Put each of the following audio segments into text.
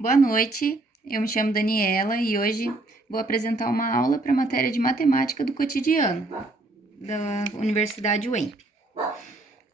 Boa noite, eu me chamo Daniela e hoje vou apresentar uma aula para a matéria de matemática do cotidiano da Universidade UEMP.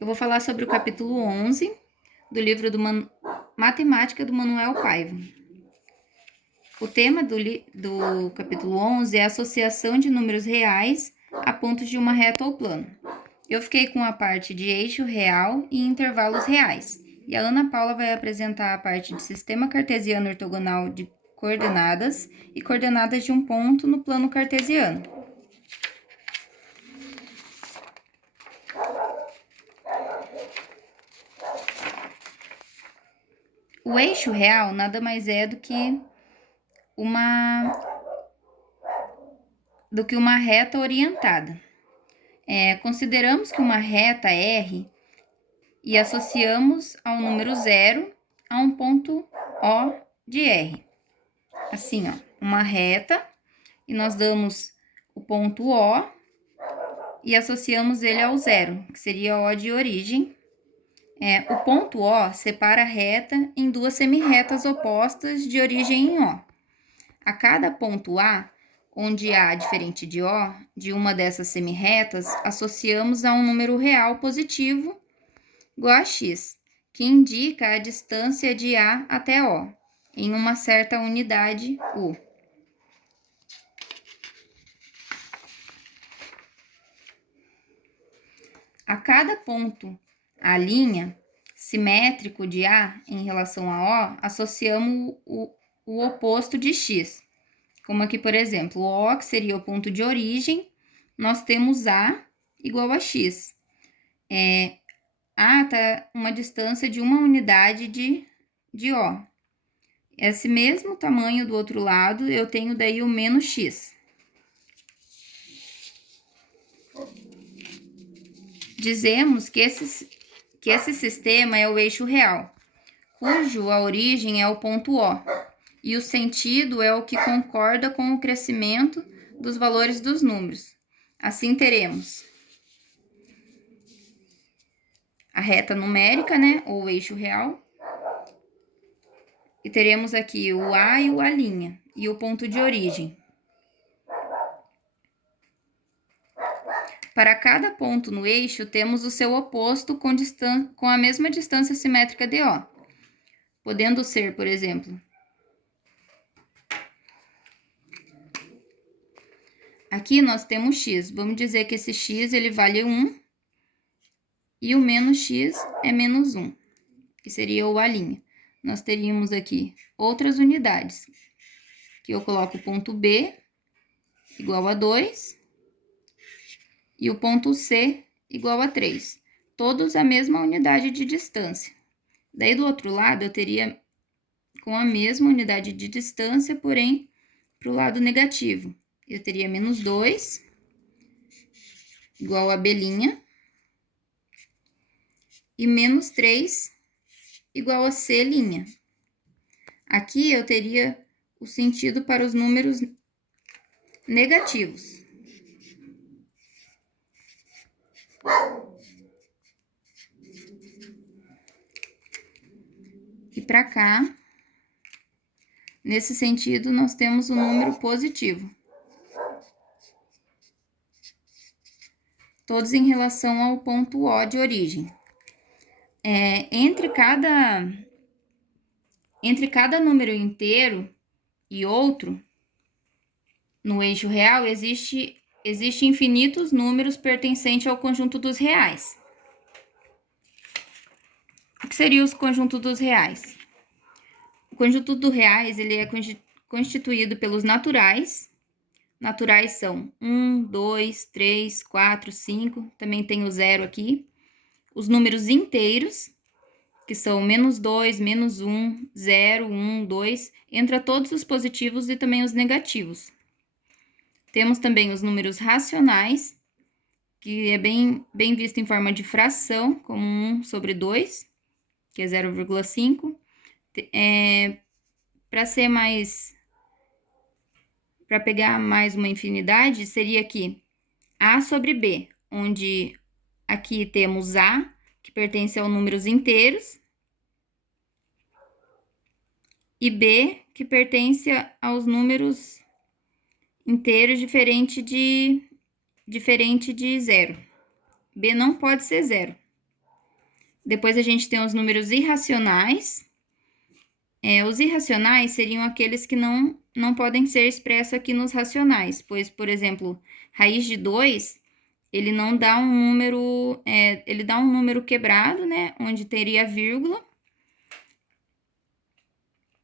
Eu vou falar sobre o capítulo 11 do livro Matemática do Manuel Paiva. O tema do capítulo 11 é a associação de números reais a pontos de uma reta ou plano. Eu fiquei com a parte de eixo real e intervalos reais. E a Ana Paula vai apresentar a parte de sistema cartesiano ortogonal de coordenadas e coordenadas de um ponto no plano cartesiano. O eixo real nada mais é do que uma reta orientada. Consideramos que uma reta R e associamos ao número 0 a um ponto O de R. Assim, ó, uma reta, e nós damos o ponto O e associamos ele ao 0, que seria O de origem. O ponto O separa a reta em duas semirretas opostas de origem em O. A cada ponto A, onde A é diferente de O, de uma dessas semirretas, associamos a um número real positivo igual a x, que indica a distância de A até O, em uma certa unidade U. A cada ponto A' simétrico de A em relação a O, associamos o oposto de x. Como aqui, por exemplo, o O, que seria o ponto de origem, nós temos A igual a x. A está uma distância de uma unidade de O. Esse mesmo tamanho do outro lado, eu tenho daí o menos x. Dizemos que esse sistema é o eixo real, cujo a origem é o ponto O, e o sentido é o que concorda com o crescimento dos valores dos números. Assim, teremos a reta numérica, né, ou eixo real, e teremos aqui o A e o A', e o ponto de origem. Para cada ponto no eixo, temos o seu oposto com a mesma distância simétrica de O, podendo ser, por exemplo, aqui nós temos x. Vamos dizer que esse x ele vale 1 e o menos x é menos 1, que seria o A'. Nós teríamos aqui outras unidades, que eu coloco o ponto B igual a 2 e o ponto C igual a 3, todos a mesma unidade de distância. Daí, do outro lado, eu teria com a mesma unidade de distância, porém, para o lado negativo. Eu teria menos 2 igual a B' e menos 3 igual a C'. Aqui eu teria o sentido para os números negativos. E para cá, nesse sentido, nós temos o número positivo. Todos em relação ao ponto O de origem. Entre cada número inteiro e outro, no eixo real, existe infinitos números pertencentes ao conjunto dos reais. O que seriam os conjuntos dos reais? O conjunto dos reais ele é constituído pelos naturais. Naturais são 1, 2, 3, 4, 5. Também tem o 0 aqui. Os números inteiros, que são menos 2, menos 1, 0, 1, 2. Entra todos os positivos e também os negativos. Temos também os números racionais, que é bem visto em forma de fração, como 1 sobre 2, que é 0,5. Para pegar mais uma infinidade, seria aqui A sobre B, onde aqui temos A, que pertence aos números inteiros, e B, que pertence aos números inteiros diferente de zero. B não pode ser zero. Depois a gente tem os números irracionais. Os irracionais seriam aqueles que não podem ser expressos aqui nos racionais, pois, por exemplo, raiz de 2, ele não dá um número, ele dá um número quebrado, né, onde teria vírgula,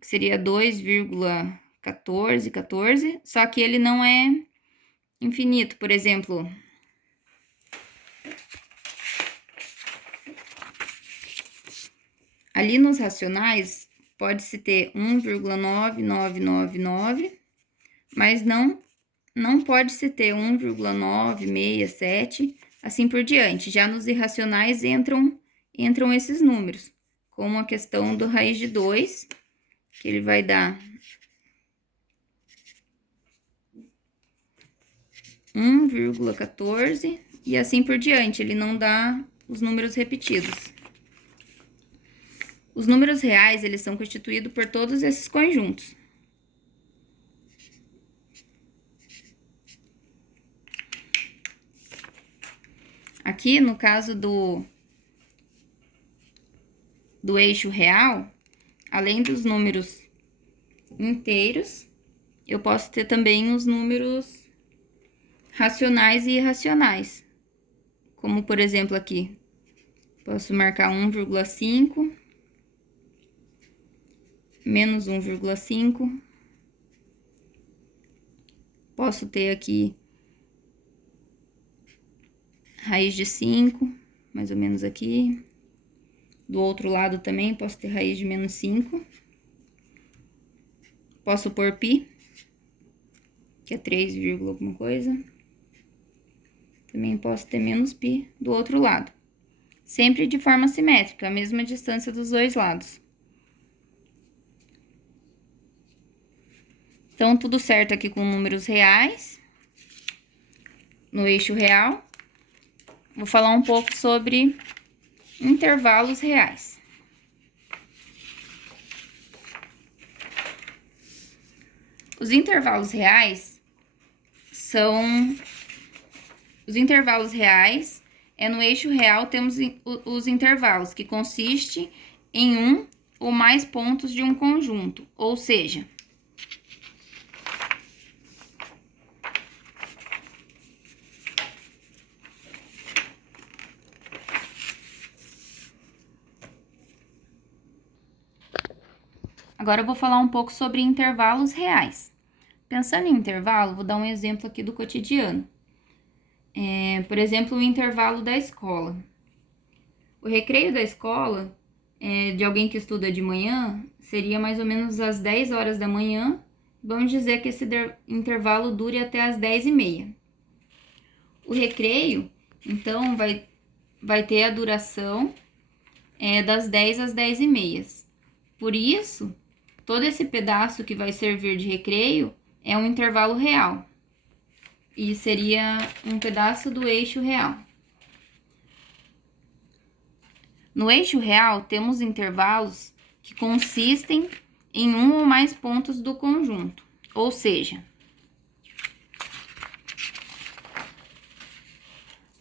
que seria 2,1414, só que ele não é infinito, por exemplo. Ali nos racionais, pode-se ter 1,9999, mas não pode-se ter 1,967, assim por diante. Já nos irracionais entram esses números, como a questão do raiz de 2, que ele vai dar 1,14 e assim por diante, ele não dá os números repetidos. Os números reais, eles são constituídos por todos esses conjuntos. Aqui, no caso do eixo real, além dos números inteiros, eu posso ter também os números racionais e irracionais. Como, por exemplo, aqui, posso marcar 1,5, menos 1,5. Posso ter aqui raiz de 5, mais ou menos aqui. Do outro lado também posso ter raiz de menos 5. Posso pôr π, que é 3, alguma coisa. Também posso ter menos π do outro lado. Sempre de forma simétrica, a mesma distância dos dois lados. Então, tudo certo aqui com números reais, no eixo real. Vou falar um pouco sobre intervalos reais. Os intervalos reais são... Os intervalos reais, no eixo real temos os intervalos, que consiste em um ou mais pontos de um conjunto, ou seja... Agora eu vou falar um pouco sobre intervalos reais. Pensando em intervalo, vou dar um exemplo aqui do cotidiano. Por exemplo, o intervalo da escola. O recreio da escola, de alguém que estuda de manhã, seria mais ou menos às 10 horas da manhã. Vamos dizer que esse intervalo dure até às 10h30. O recreio, então, vai ter a duração das 10 às 10h30. Por isso, todo esse pedaço que vai servir de recreio é um intervalo real. E seria um pedaço do eixo real. No eixo real, temos intervalos que consistem em um ou mais pontos do conjunto. Ou seja,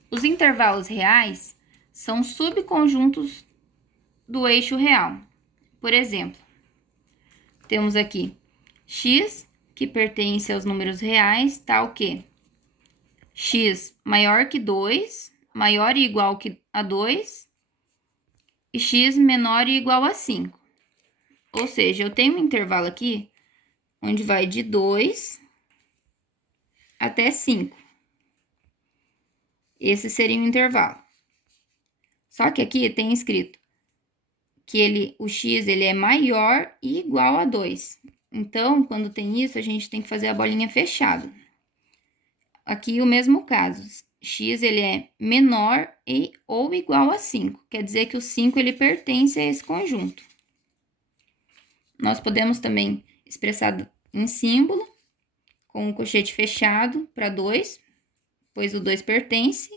os intervalos reais são subconjuntos do eixo real. Por exemplo, temos aqui x, que pertence aos números reais, tal que x maior que 2, maior e igual a 2, e x menor e igual a 5. Ou seja, eu tenho um intervalo aqui, onde vai de 2 até 5. Esse seria um intervalo. Só que aqui tem escrito que o x ele é maior e igual a 2. Então, quando tem isso, a gente tem que fazer a bolinha fechada. Aqui o mesmo caso, x ele é menor ou igual a 5. Quer dizer que o 5 ele pertence a esse conjunto. Nós podemos também expressar em símbolo, com o colchete fechado para 2, pois o 2 pertence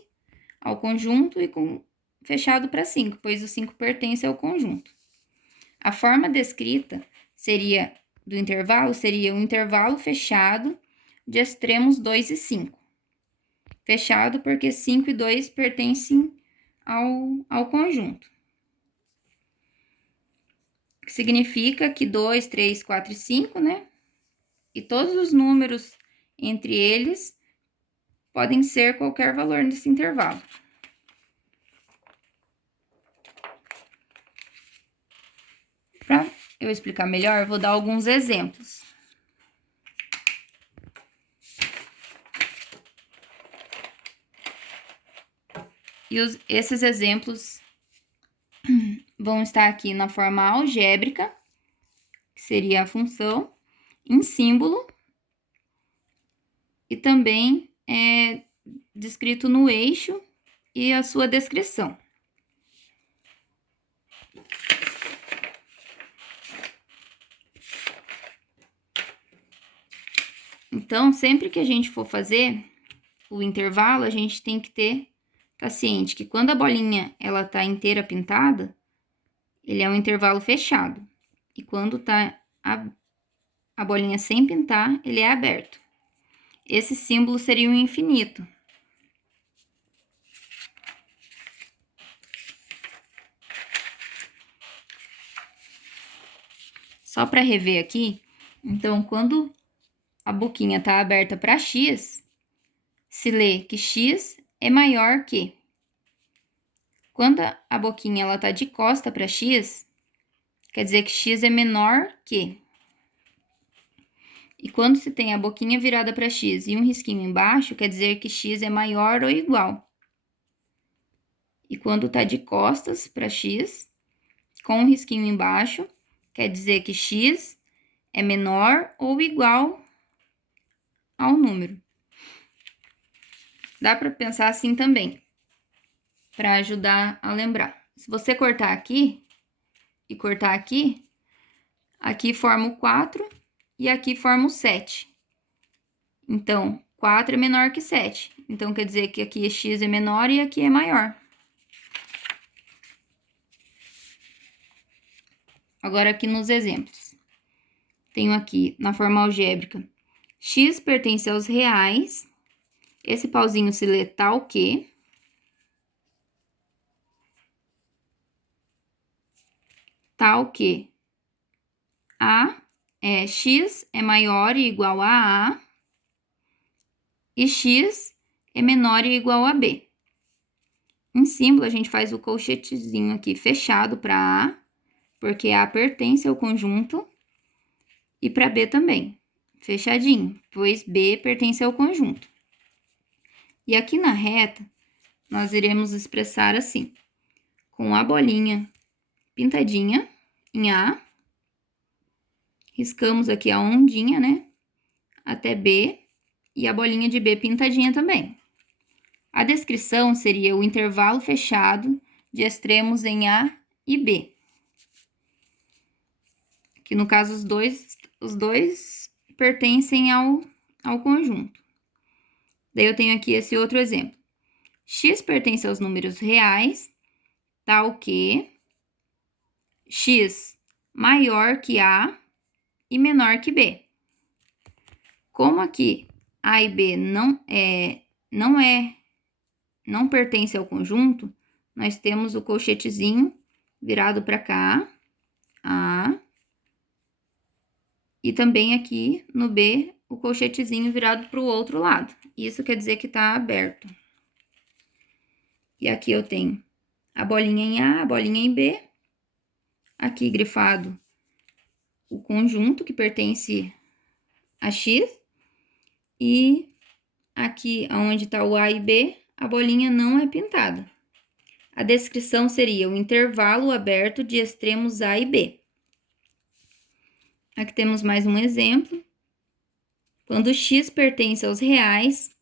ao conjunto, e com fechado para 5, pois o 5 pertence ao conjunto. A forma descrita do intervalo seria um intervalo fechado de extremos 2 e 5. Fechado porque 5 e 2 pertencem ao conjunto. Que significa que 2, 3, 4 e 5, né? E todos os números entre eles podem ser qualquer valor nesse intervalo. Para eu explicar melhor, eu vou dar alguns exemplos. E esses exemplos vão estar aqui na forma algébrica, que seria a função, em símbolo, e também descrito no eixo e a sua descrição. Então, sempre que a gente for fazer o intervalo, a gente tem que tá ciente que quando a bolinha ela tá inteira pintada, ele é um intervalo fechado. E quando tá a bolinha sem pintar, ele é aberto. Esse símbolo seria um infinito. Só para rever aqui, então, quando a boquinha tá aberta para x, se lê que x é maior que. Quando a boquinha ela tá de costa para x, quer dizer que x é menor que. E quando se tem a boquinha virada para x e um risquinho embaixo, quer dizer que x é maior ou igual. E quando tá de costas para x, com um risquinho embaixo, quer dizer que x é menor ou igual ao número. Dá para pensar assim também, para ajudar a lembrar. Se você cortar aqui e cortar aqui, aqui forma o 4 e aqui forma o 7. Então, 4 é menor que 7. Então, quer dizer que aqui x é menor e aqui é maior. Agora, aqui nos exemplos. Tenho aqui, na forma algébrica, x pertence aos reais. Esse pauzinho se lê tal que. Tal que x é maior e igual a A. E x é menor e igual a B. Em símbolo, a gente faz o colchetezinho aqui fechado para A, porque A pertence ao conjunto, e para B também, fechadinho, pois B pertence ao conjunto. E aqui na reta, nós iremos expressar assim, com a bolinha pintadinha em A, riscamos aqui a ondinha, né, até B, e a bolinha de B pintadinha também. A descrição seria o intervalo fechado de extremos em A e B. Que no caso os dois pertencem ao conjunto. Daí eu tenho aqui esse outro exemplo. X pertence aos números reais, tal que x maior que A e menor que B. Como aqui A e B não pertence ao conjunto, nós temos o colchetezinho virado para cá, A, e também aqui no B, o colchetezinho virado para o outro lado. Isso quer dizer que está aberto. E aqui eu tenho a bolinha em A, a bolinha em B. Aqui grifado o conjunto que pertence a X. E aqui onde está o A e B, a bolinha não é pintada. A descrição seria o intervalo aberto de extremos A e B. Aqui temos mais um exemplo. Quando x pertence aos reais,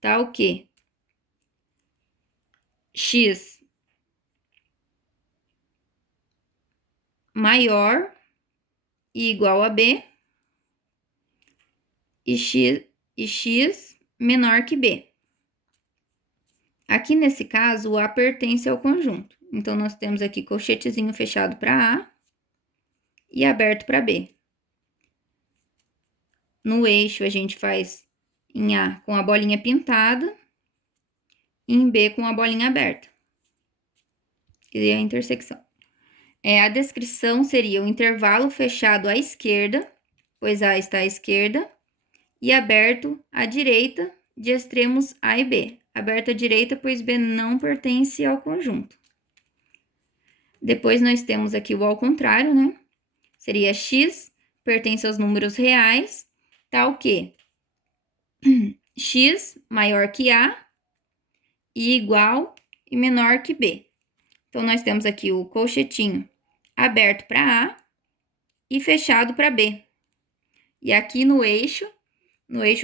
tal que x maior e igual a B e x menor que B. Aqui nesse caso, o A pertence ao conjunto. Então, nós temos aqui colchetezinho fechado para A e aberto para B. no eixo a gente faz em A com a bolinha pintada, e em B com a bolinha aberta, que é a intersecção. A descrição seria o intervalo fechado à esquerda, pois A está à esquerda, e aberto à direita, de extremos A e B. Aberto à direita, pois B não pertence ao conjunto. Depois nós temos aqui o ao contrário, né? Seria x pertence aos números reais, tal que x maior que A e igual e menor que B. Então, nós temos aqui o colchetinho aberto para A e fechado para B. E aqui no eixo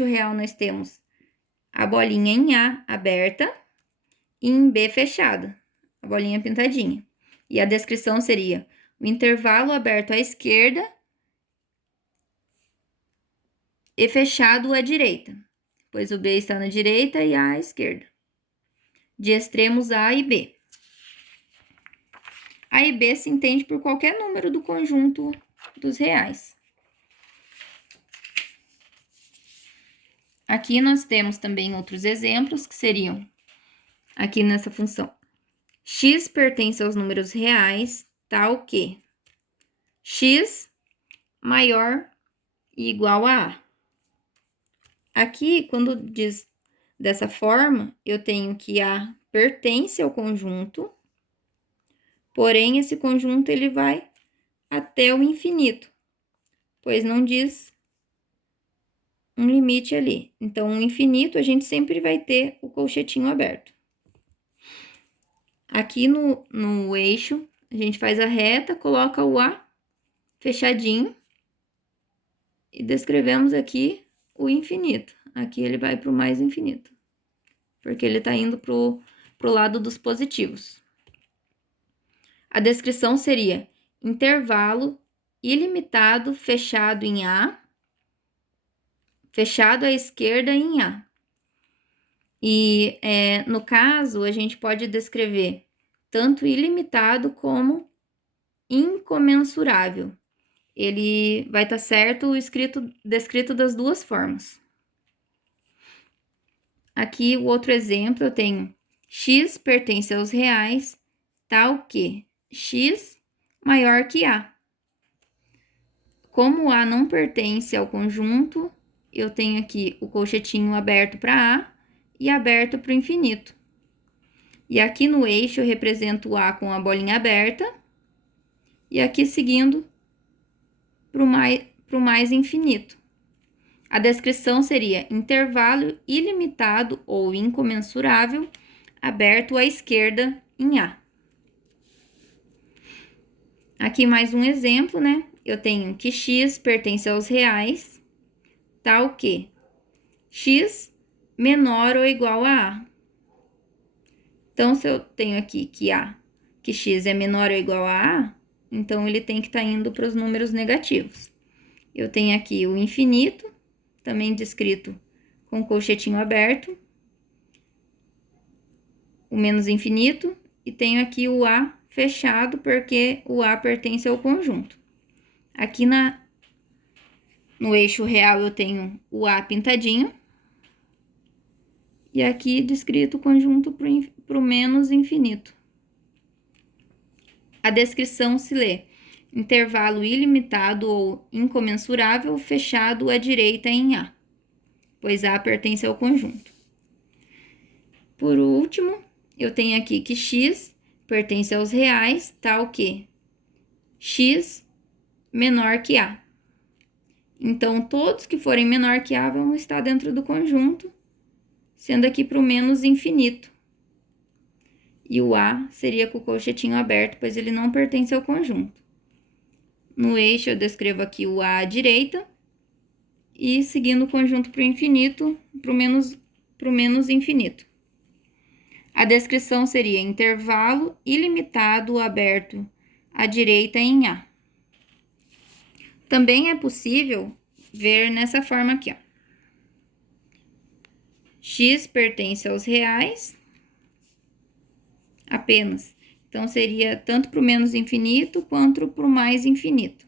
real, nós temos a bolinha em A aberta e em B fechada, a bolinha pintadinha. E a descrição seria o intervalo aberto à esquerda e fechado à direita, pois o B está na direita e A à esquerda, de extremos A e B. A e B se entende por qualquer número do conjunto dos reais. Aqui nós temos também outros exemplos, que seriam, aqui nessa função, x pertence aos números reais, tal que x maior e igual a A. Aqui, quando diz dessa forma, eu tenho que A pertence ao conjunto, porém, esse conjunto ele vai até o infinito, pois não diz um limite ali. Então, o infinito, a gente sempre vai ter o colchetinho aberto. Aqui no eixo, a gente faz a reta, coloca o A fechadinho e descrevemos aqui o infinito. Aqui ele vai para o mais infinito, porque ele está indo para o lado dos positivos. A descrição seria intervalo ilimitado fechado em A, fechado à esquerda em A. E, no caso, a gente pode descrever tanto ilimitado como incomensurável. Ele vai estar certo descrito das duas formas. Aqui, o outro exemplo, eu tenho x pertence aos reais, tal que x maior que A. Como A não pertence ao conjunto, eu tenho aqui o colchetinho aberto para A e aberto para o infinito. E aqui no eixo eu represento o A com a bolinha aberta, e aqui seguindo para o mais infinito. A descrição seria intervalo ilimitado ou incomensurável, aberto à esquerda em A. Aqui mais um exemplo, né? Eu tenho que x pertence aos reais, tal que x menor ou igual a A. Então, se eu tenho aqui que x é menor ou igual a A, então ele tem que estar indo para os números negativos. Eu tenho aqui o infinito, também descrito com o colchetinho aberto, o menos infinito, e tenho aqui o A fechado, porque o A pertence ao conjunto. Aqui no eixo real eu tenho o A pintadinho, e aqui descrito o conjunto para o menos infinito. A descrição se lê intervalo ilimitado ou incomensurável fechado à direita em A, pois A pertence ao conjunto. Por último, eu tenho aqui que x pertence aos reais, tal que x menor que A. Então, todos que forem menor que A vão estar dentro do conjunto, sendo aqui para o menos infinito. E o A seria com o colchetinho aberto, pois ele não pertence ao conjunto. No eixo, eu descrevo aqui o A à direita, e seguindo o conjunto para o infinito, para o menos infinito. A descrição seria intervalo ilimitado aberto à direita em A. Também é possível ver nessa forma aqui, ó. X pertence aos reais apenas. Então, seria tanto para o menos infinito quanto para o mais infinito.